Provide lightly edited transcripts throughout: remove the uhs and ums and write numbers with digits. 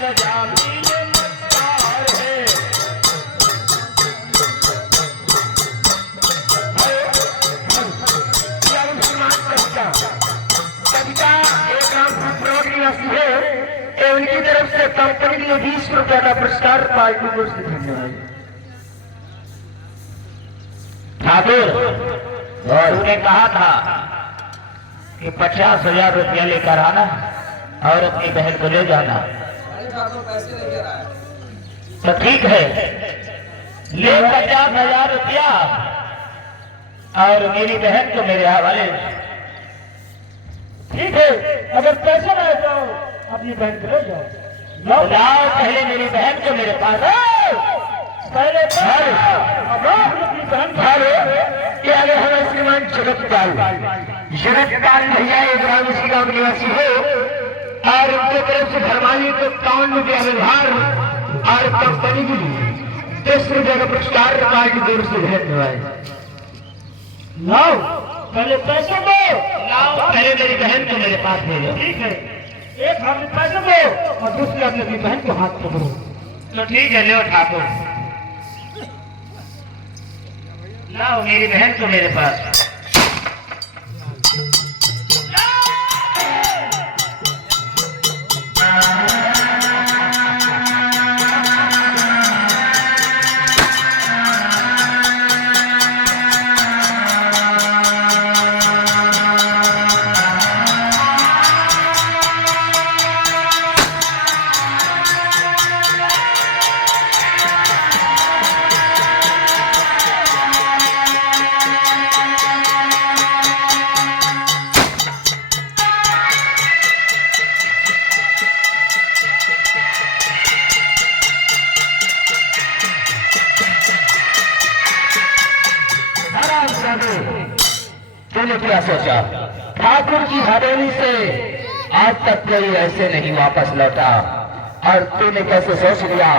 सजा मिले मत्तार है। कविता एक रामपुर निवासी है, उनकी तरफ से कंपनी के लिए 20 रुपया का पुरस्कार पार्टी को धन्यवाद। ठाकुर तूने कहा था कि 50,000 रुपया लेकर आना और अपनी बहन को ले जाना। पैसे लेकर आया तो ठीक है, ले 50,000 रुपया और मेरी बहन को मेरे हवाले। ठीक है, अगर पैसे ना जाओ अपनी बहन को ले जाओ। लाओ पहले मेरी बहन को मेरे पास। पहले अपनी बहन के आगे हमें श्रीमान जगतपाल भैया एक ग्राम इसी गांव निवासी हो और उनके तरफ से धर्माली को 51 रुपया व्यवहार और कंपनी की 10 रुपया का पुरस्कार पार्टी की ओर से धन्यवाद। लाओ पहले पैसे दो, लाओ पहले मेरी बहन को मेरे पास ले जाओ। ठीक है, एक हाथ में पैसे दो और दूसरे हाथ में अपनी बहन को हाथ पकड़ो। तो ठीक है, ले ठाकुर, लाओ मेरी बहन को मेरे पास। तूने क्या सोचा? ठाकुर की हवेली से आज तक कोई ऐसे नहीं वापस लौटा और तूने कैसे सोच लिया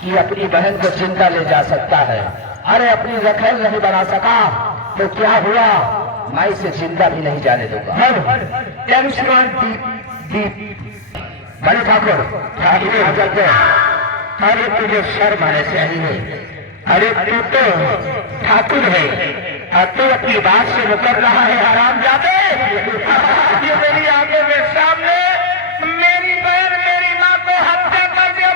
कि अपनी बहन को जिंदा ले जा सकता है? अरे अपनी रखेल नहीं बना सका तो क्या हुआ, मैं इसे जिंदा भी नहीं जाने दूंगा। बड़े ठाकुर अरे तुझे शर्म आने से आई है? अरे तू तो ठाकुर है और तू अपनी बात से मुकर रहा है हरामजादे। ये मेरी आंखों के सामने मेरी बहन मेरी माँ को हत्या कर दिया।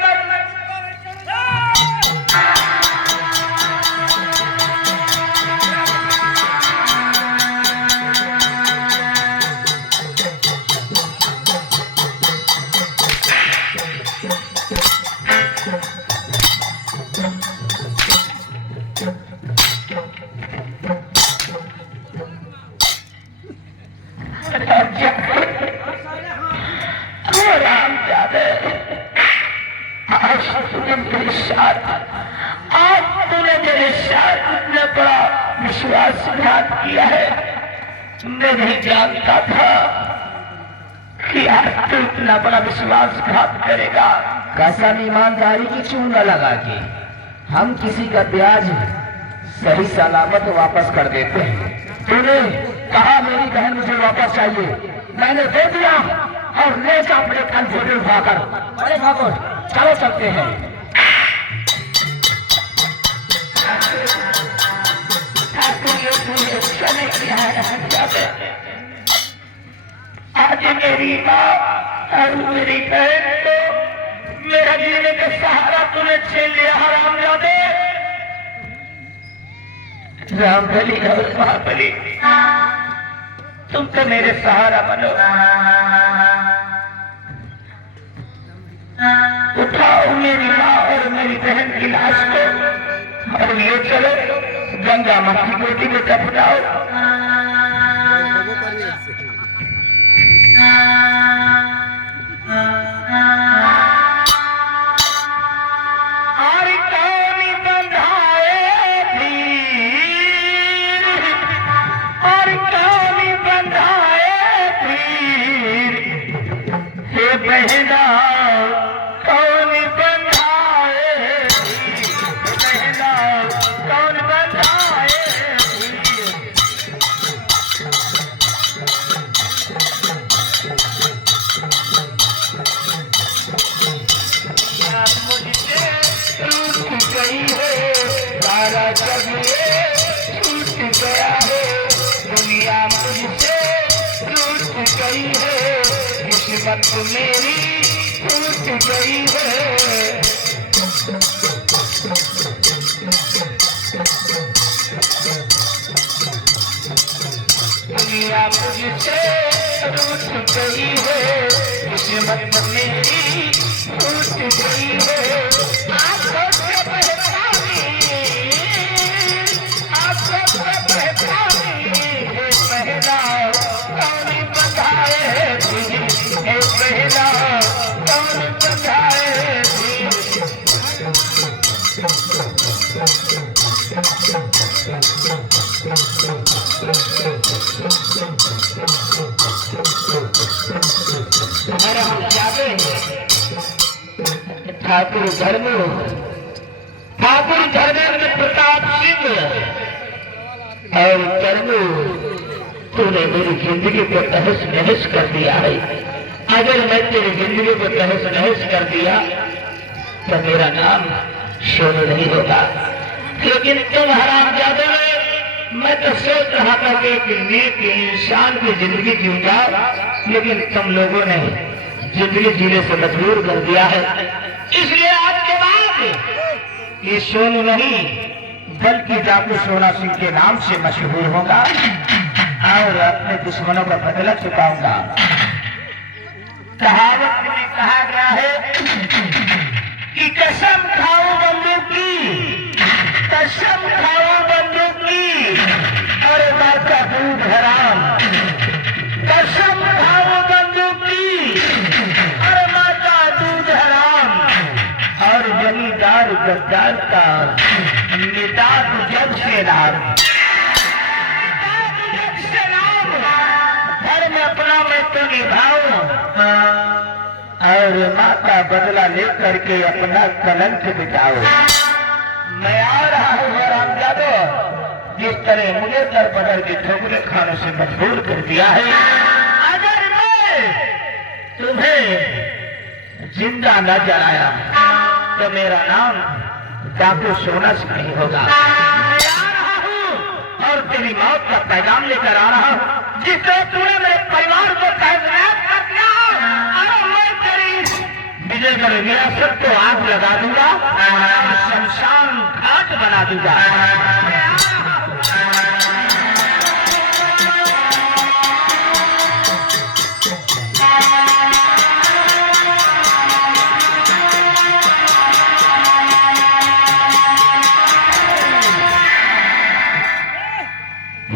आज तूने मेरे साथ इतना बड़ा विश्वासघात किया है। मैं नहीं जानता था कि आज तू इतना बड़ा विश्वासघात करेगा। कसम ईमानदारी की चूना लगा के हम किसी का ब्याज सही सलामत वापस कर देते हैं। तूने कहा मेरी बहन मुझे वापस चाहिए, मैंने दे दिया और ले जा अपने कंफ्यूटर उठाकर। बड़े ठाकुर चलो चलते हैं। आज मेरी माँ और मेरी बहन को मेरा जीने का सहारा तूने छीन लिया हरामजादे। राम बली और महाबली तुम तो मेरे सहारा बनो। उठाओ मेरी माँ और मेरी बहन की लाश को और ले चलो गंगा माँ की गोदी में दफनाओ। किस्मत मेरी टूट गई है। दुनिया मुझसे रूठ गई है, किस्मत मेरी टूट गई है। आंखों से बहकानी, आंखों से बहकानी है पहला कौन बंधाए थी, है पहला कौन बंधाए थी। अरे हम जाते हैं ठाकुर धर्मेंद्र प्रताप सिंह और चरणू, तूने मेरी जिंदगी को तहस नहस कर दिया है। अगर मैं तेरी जिंदगी को तहस नहस कर दिया तो मेरा नाम सोनू नहीं होगा। लेकिन तुम हरामजादों ने, मैं तो सोच रहा था कि एक नेक इंसान की जिंदगी जीऊंगा, लेकिन तुम लोगों ने जिंदगी जीने से मजबूर कर दिया है। इसलिए आज के बाद ये सोनू नहीं बल्कि डाकू सोना सिंह के नाम से मशहूर होगा और अपने दुश्मनों का बदला चुकाऊंगा। कहावत में कहा गया है कि कसम खाओ बंदूक की, कसम खाओ बंदूक की, अरे माँ का दूध हराम। कसम खाओ बंदूक की, अरे माँ का दूध हराम। और जमींदार गद्दार का निदान जब से नाम, धर्म अपना मैं तो निभाऊं और माँ का बदला लेकर के अपना कलंक मिटाओ। मैं आ रहा हूँ हरामजादो, जिस तरह मुझे दर बदर के ठोकरे खाने से मजबूर कर दिया है। अगर मैं तुम्हें जिंदा न जलाया तो मेरा नाम डाकू सोना सिंह नहीं होगा। मैं आ रहा हूँ और तेरी मौत का पैगाम लेकर आ रहा हूँ। जिस तरह तूने मेरे परिवार को तहस-नहस कर दिया, अरे मैं तेरी विजयगढ़ विरासत को आग लगा दूंगा, शमशान घाट बना दूंगा।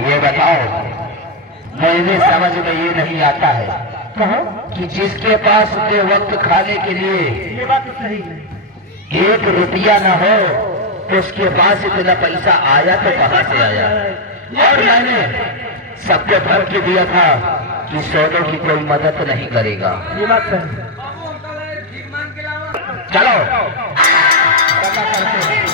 ये बताओ, मेरे समझ में ये नहीं आता है कि जिसके पास दे वक्त खाने के लिए ये बात तो सही है। 1 रुपया न हो तो उसके पास इतना पैसा आया तो कहां से आया। और मैंने सबको भर के दिया था कि सोनू की कोई मदद नहीं करेगा। ये बात सही है। चलो पता करते हैं।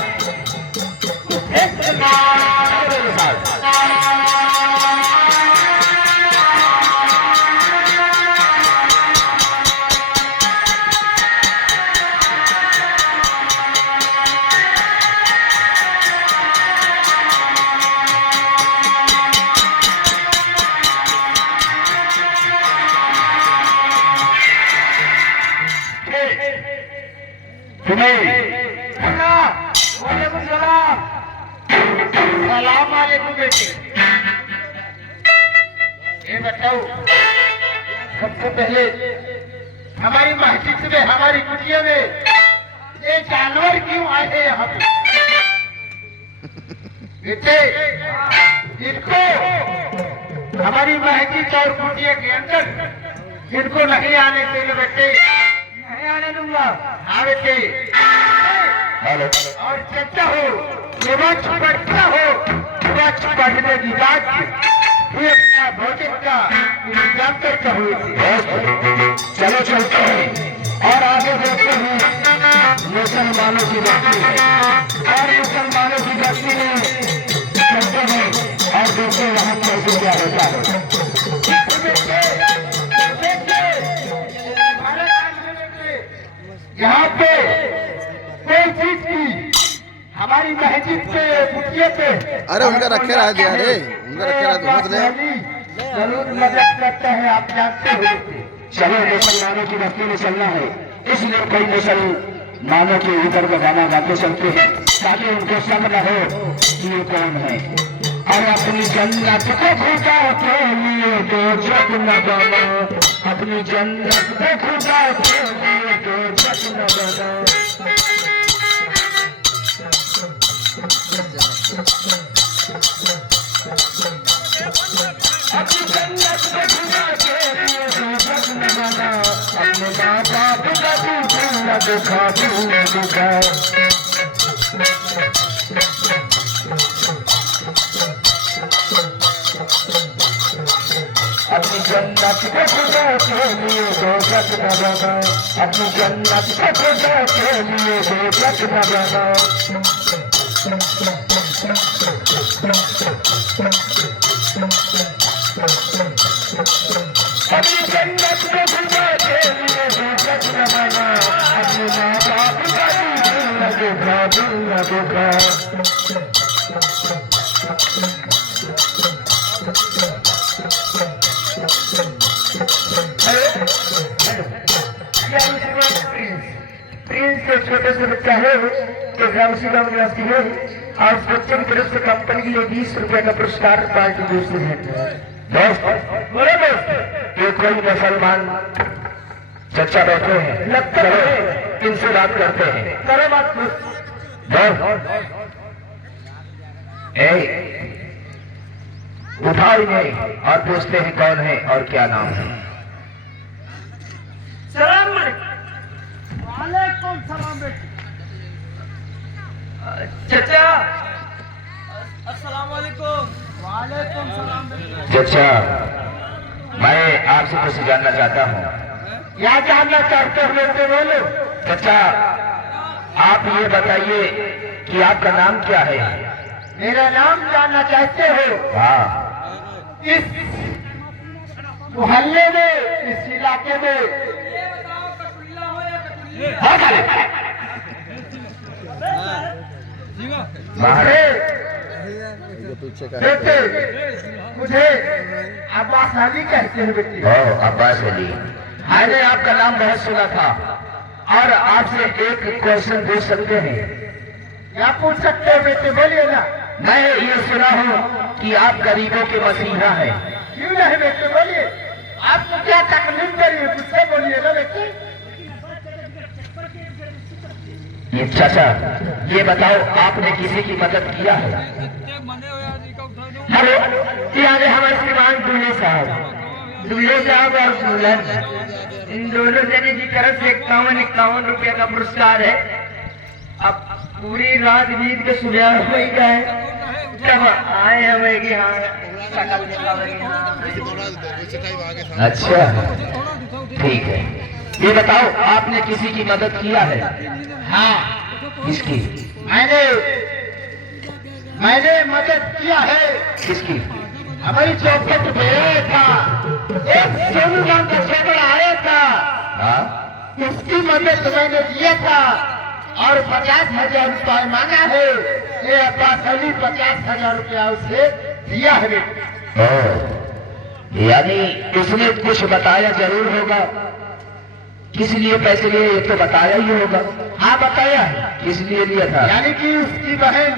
ये बताओ, सबसे पहले हमारी मस्जिद में, हमारी कुटिया में ये जानवर क्यों आए हैं यहाँ पे? बेटे, इनको हमारी मस्जिद और कुटिया के अंदर इनको नहीं आने देंगे बेटे, नहीं आने दूंगा। हाँ बेटे। और चर्चा हो, निवाच पढ़ता हो, निवाच पढ़ने की बात फिर अपना भोजन का इंतजाम करता हुए। चलो चलते हैं और आगे देखते हैं मुसलमानों की बस्ती है और मुसलमानों की बस्ती में चलते हैं और देखते हैं वहाँ कैसे क्या होता है। यहाँ पे कोई चीज की हमारी मस्जिद पे, कुटिया पे, अरे उनका रखे रहा अरे उनका रखे रहा तो जरूर मदद करते हैं, आप जानते हो। चलो मुसलमानों की बस्ती में चलना है, इसलिए कोई मुसलमानों के ऊपर का गाना गाते चलते हैं ताकि उनको शक न हो कि ये कौन है। और अपनी जन्नत को खुदा के लिए तो जग न बना, अपनी जन्नत को खुदा के लिए तो जग न बना। अपनी जन्नत को खुदा के लिए तो जग न बना, अपने माँ बाप का दिल न दुखा, दिल न दुखा। अपनी जन्नत को खुदा के लिए तो जग न बना, अपनी जन्नत को खुदा के लिए तो जग न बना। अपनी जन्नत को खुदा के लिए तो जग न बना, अपने माँ बाप का दिल न दुखा, दिल न दुखा। प्रिंस के छोटे से बच्चा है जो ग्रामसी गांव निवासी है और उस बच्चे की तरफ से कंपनी के लिए 20 रुपए का पुरस्कार पार्टी दूर से है। दोस्त बोले दोस्त, ये कोई मुसलमान चचा बैठे हैं, लगता है इनसे बात करते हैं। करो बात दोस्त, उठाओ इन्हें और पूछते हैं कौन है और क्या नाम है। सलाम वालेकुम सलाम बेटी। चचा अस्सलाम वालेकुम। वालेकुम सलाम बेटी। चचा मैं आपसे कुछ जानना चाहता हूँ। क्या जानना चाहते हो बेटे बोलो। चचा आप ये बताइए कि आपका नाम क्या है। मेरा नाम जानना चाहते हो? हाँ। इस मोहल्ले में, इस इलाके में ये बताओ कटुल्ला हो या कटुल्ली? बेटे मुझे अब्बास अली कहते हैं बेटी। अब्बास अली। मैंने आपका नाम बहुत सुना था और आपसे एक क्वेश्चन पूछ सकते हैं? क्या पूछ सकते हो बेटे, बोलिए ना। मैं ये सुना हूँ कि आप गरीबों के मसीहा हैं। क्यों नहीं बेटे, बोलिए आपको क्या तकलीफ करिए, मुझसे बोलिए ना बेटे। ये चाचा ये बताओ आपने किसी की मदद किया है? हेलो, ये हमारे श्रीमान दूल्हे साहब और दुल्हन, इन दोनों जने की तरफ से 51 रुपए का पुरस्कार है। अब पूरी रात बीत के सुबह हो ही गए, तब आए हमें कि हाँ शकल दिखा। अच्छा ठीक है, ये बताओ आपने किसी की मदद किया है? हाँ। किसकी? मैंने मदद किया है। किसकी? हमारी चौखट पे था एक सोनू नाम का छेड़ा आया था। हाँ? उसकी मदद मैंने किया था और 50,000 रुपया मांगा है। ये अब्बास अली 50,000 रुपया उसे दिया है। यानी उसने कुछ बताया जरूर होगा, किस लिए पैसे लिए ये तो बताया ही होगा। हाँ बताया है, किस लिए लिया था? यानी कि उसकी बहन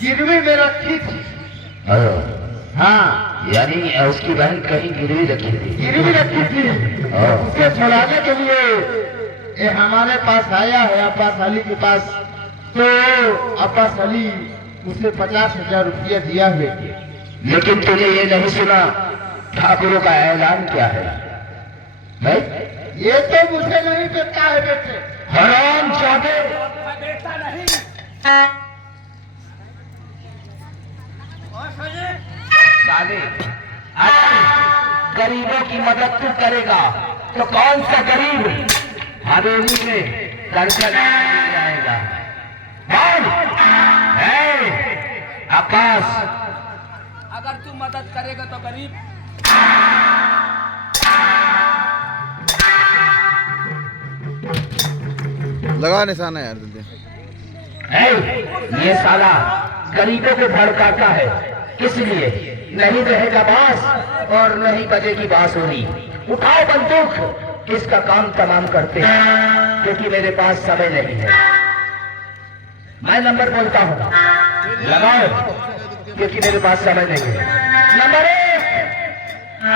गिरवी में रखी थी। हाँ, यानी उसकी बहन कहीं गिरवी रखी थी। गिरवी रखी थी, उसे छुड़ाने के लिए ये हमारे पास आया है, अब्बास अली के पास। तो अब्बास अली उसे 50,000 रुपया दिया है। लेकिन तुझे ये नहीं सुना ठाकुरों का ऐलान क्या है? भाई ये तो मुझे नहीं पता है बेटे। हराम जादे बेटा नहीं। साले गरीबों की मदद तू करेगा तो कौन सा गरीब हवेली में करकर जाएगा? अब्बास अगर तू मदद करेगा तो गरीब लगा निशाना यार जल्दी। ये साला गरीबों को भड़काता है, इसलिए नहीं रहेगा बांस और नहीं बजेगी बांसुरी। उठाओ बंदूक, इसका काम तमाम करते हैं, क्योंकि मेरे पास समय नहीं है। मैं नंबर बोलता हूँ, लगाओ, क्योंकि मेरे पास समय नहीं है। नंबर 1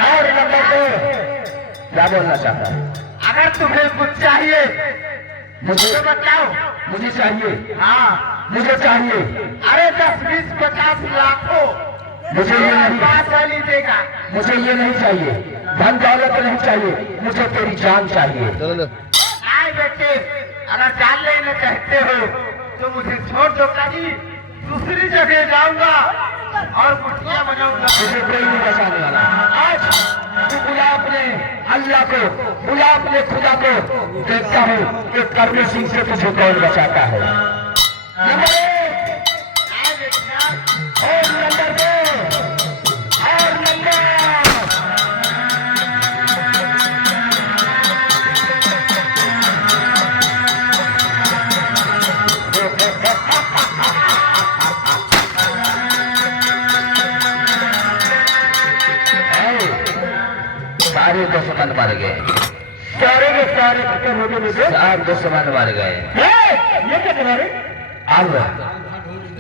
और नंबर 2। क्या बोलना चाहता है? अगर तुम्हें कुछ चाहिए मुझे तो बताओ। मुझे चाहिए, हाँ, मुझे चाहिए। अरे 10, 20, 50 लाखों मुझे ये नहीं, पास वाली देगा। मुझे ये नहीं चाहिए, धन दौलत नहीं चाहिए, मुझे तेरी जान चाहिए। चलो लो। आए बेटे, अगर जान लेना चाहते हो तो मुझे छोड़ दो कभी, दूसरी जगह जाऊंगा और गुटियां बजाऊंगा। मुझे कोई नहीं बचाने वाला। आज तू बुला अपने अल्लाह को, बुला अपने खुदा को, देखता हूँ कि करम सिंह से तुझे कौन बचाता है। नंबर 1 आए बेटा, और नंबर 2 और नंबर। सारे दुश्मन मर गए, सारे के सारे खत्म हो गए मुझे। सारे दुश्मन मर गए। ये क्या करा रहे? अब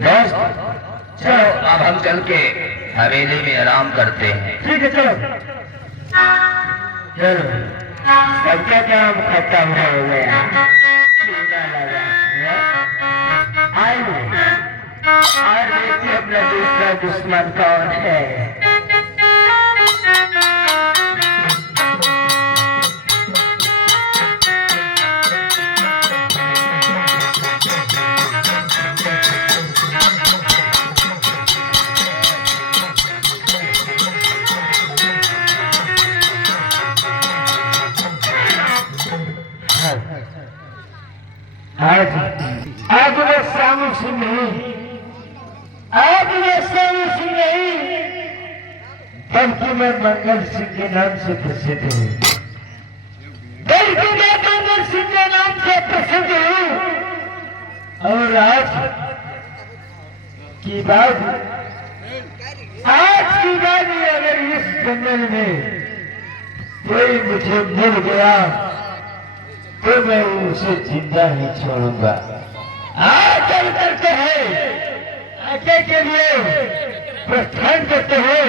दोस्त चलो, अब हम चल के हवेली में आराम करते हैं। ठीक है, चलो चलो। सबका काम खत्म हो गया। सीना लगा। आइए और देखिए अपना दूसरा दुश्मन कौन है। आज मैं सामू सिंह नहीं, आज मैं सामू सिंह नहीं, बल्कि मैं मंगल सिंह के नाम से प्रसिद्ध हूँ। बल्कि मैं मंगल सिंह के नाम से प्रसिद्ध हूँ। और आज की बात अगर इस जंगल में कोई मुझे मिल गया तो मैं उसे जिंदा ही छोड़ूंगा। चल करते हैं, आगे के लिए प्रस्थान करते हैं,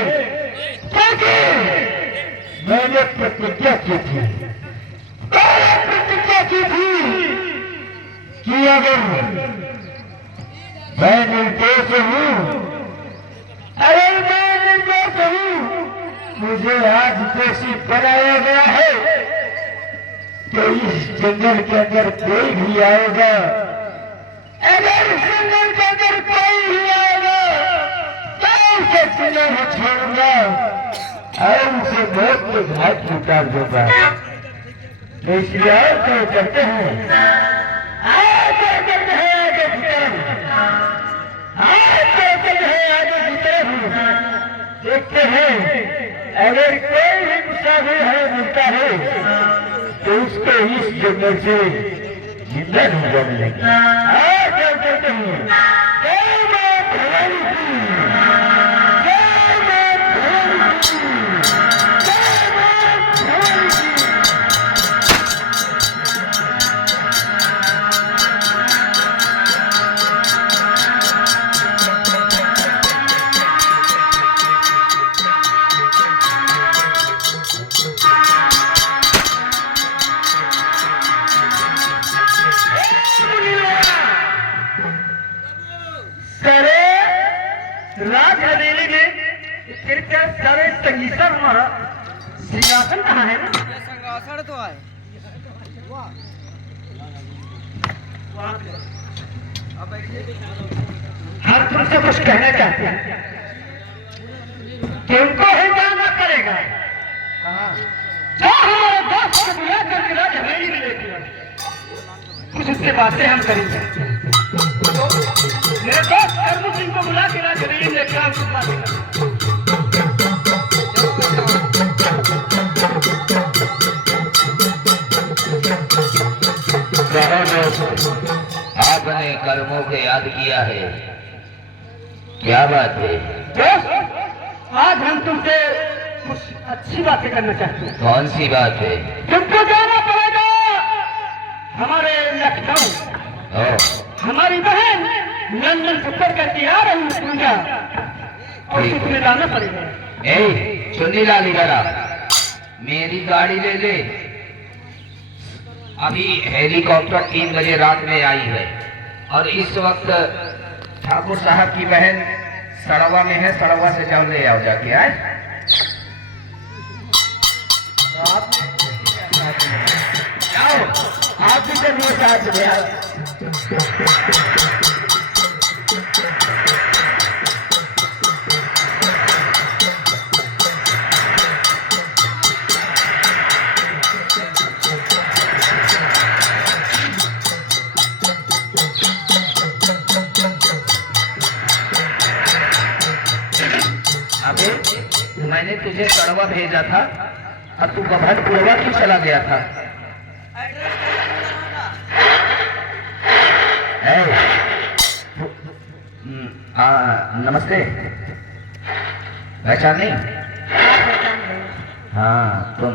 क्योंकि मैंने प्रतिज्ञा की थी कि अगर मैं निर्दोष हूँ, मुझे आज दोषी बनाया गया है, तो इस जंगल के अंदर कोई भी आएगा, अगर इस जंगल के अंदर कोई भी आएगा तो उसे जिंदा ही छोड़ूंगा और उसे मौत के घाट में उतार दूंगा। तो इसलिए और क्या करते हैं, आगे की तरफ देखते हैं, अगर कोई भी मुसाफिर है मिलता है तो उसको इस जंगल से जिंदा नहीं जाने लगे। क्या कहते हैं, जय मां भवानी की, जय मां भवानी की, जय मां भवानी की। राज हवेली में कृपया सारे संगीता हमारा सिंहासन कहाँ है? सिंहासन तो है। हम तुमसे कुछ कहना चाहते हैं कि उनको ही जाना पड़ेगा जो हमारे दोस्त को बुला करके राज हवेली में लेके आए। कुछ उससे बातें हम करेंगे। मेरे दोस्त करमू सिंह को बुला के राज हवेली में लेके आए, कुछ बातें करेंगे। आपने कर्मों को याद किया है, क्या बात है? दोस्त, आज हम तुमसे कुछ अच्छी बातें करना चाहती हूँ। कौन सी बात है? तुमको जाना पड़ेगा हमारे लखनऊ। हमारी बहन लंदन से उतर करके आ रही है पूजा, और तुम्हें लाना पड़ेगा। चुन्नी लाली जरा मेरी गाड़ी ले ले। अभी हेलीकॉप्टर 3 बजे रात में आई है और इस वक्त ठाकुर साहब की बहन सड़वा में है। सड़वा से जाओ ले आओ जाके। आए जाओ आप भी चलिए साथ में आओ। अबे मैंने तुझे सड़वा भेजा था और तू गभटपुरवा क्यों चला गया था? नमस्ते। पहचान नहीं? हाँ, तुम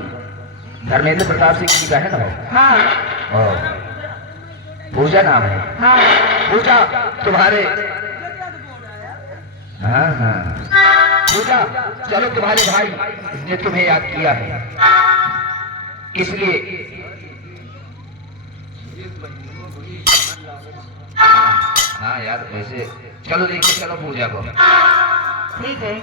धर्मेंद्र प्रताप सिंह की बहन हो? हाँ पूजा नाम है? हाँ पूजा तुम्हारे? हाँ हाँ पूजा, चलो तुम्हारे भाई ने तुम्हें याद किया है इसलिए हाँ यार वैसे चलो लेके चलो पूजा को। ठीक है।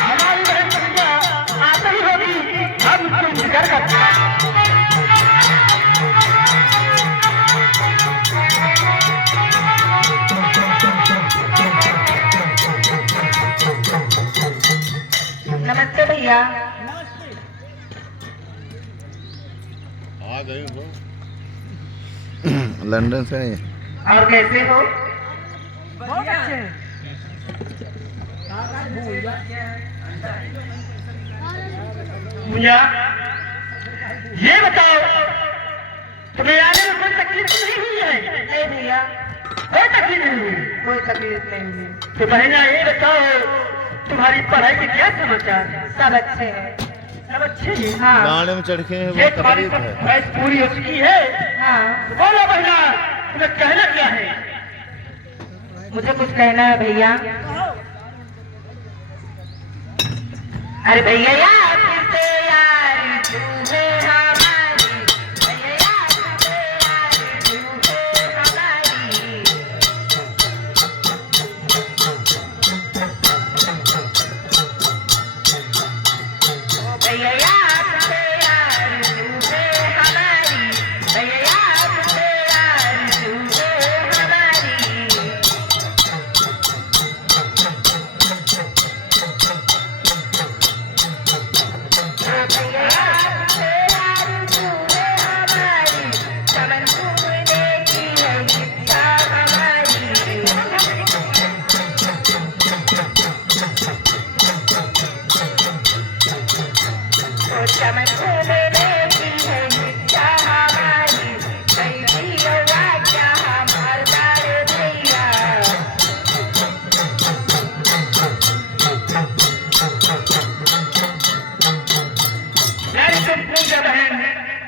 हमारी बहन पूजा आते ही होगी, हम उसको इंतजार करते हैं। नमस्ते भैया। आ गई हो लंदन से नहीं? और कैसे हो? पूजा ये बताओ तुम्हें आने में कोई तकलीफ तो नहीं हुई है? नहीं भैया कोई तकलीफ नहीं हुई। कोई तकलीफ नहीं हुई। तो बहना ये बताओ तुम्हारी पढ़ाई के क्या समाचार? सब अच्छे हैं। सब अच्छे हैं? हाँ। गाड़ी में चढ़ के ये वो तुम्हारी तकलीफ है। ख्वाहिश पूरी हो चुकी है? हाँ। तो बोलो बहना तुम्हें कहना क्या है? मुझे कुछ कहना है भैया। अरे भैया यार फिर से यार तू है हमारी, भैया यार फिर से यार तू है हमारी। ओ भैया यार फिर से यार तू है हमारी, भैया यार फिर से यार तू है हमारी।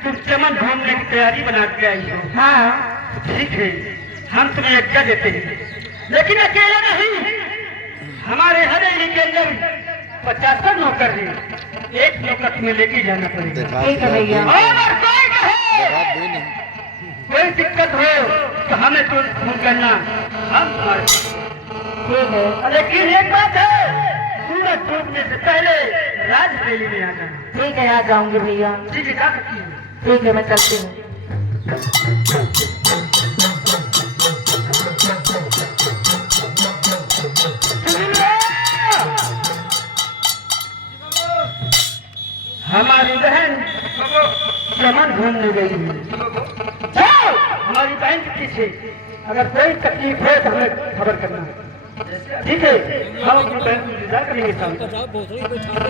तुम चमन घूमने की तैयारी बना के आई हो। हाँ ठीक है, हम तुम्हें आज्ञा देते हैं, लेकिन अकेला नहीं। हमारे हवेली के अंदर 50 नौकर हैं, एक नौकर तुम्हें लेके जाना पड़ेगा। ठीक है भैया। और कोई कहे बात भी नहीं। कोई दिक्कत हो तो हमें तो फोन करना, हम तुम्हारे। ठीक है, लेकिन एक बात है, सूरज डूबने से पहले राज हवेली में आ जाना। ठीक है, आ जाऊंगी भैया। ठीक है, जा सकती हूँ। ठीक है, मैं चलती हूँ। हमारी बहन चमन घूमने गई है। जाओ हमारी बहन के पीछे, अगर कोई तकलीफ है तो हमें खबर करना। ठीक है, हम अपनी बहन को इंतजार करेंगे सामने। साहब भोसड़ी को छाप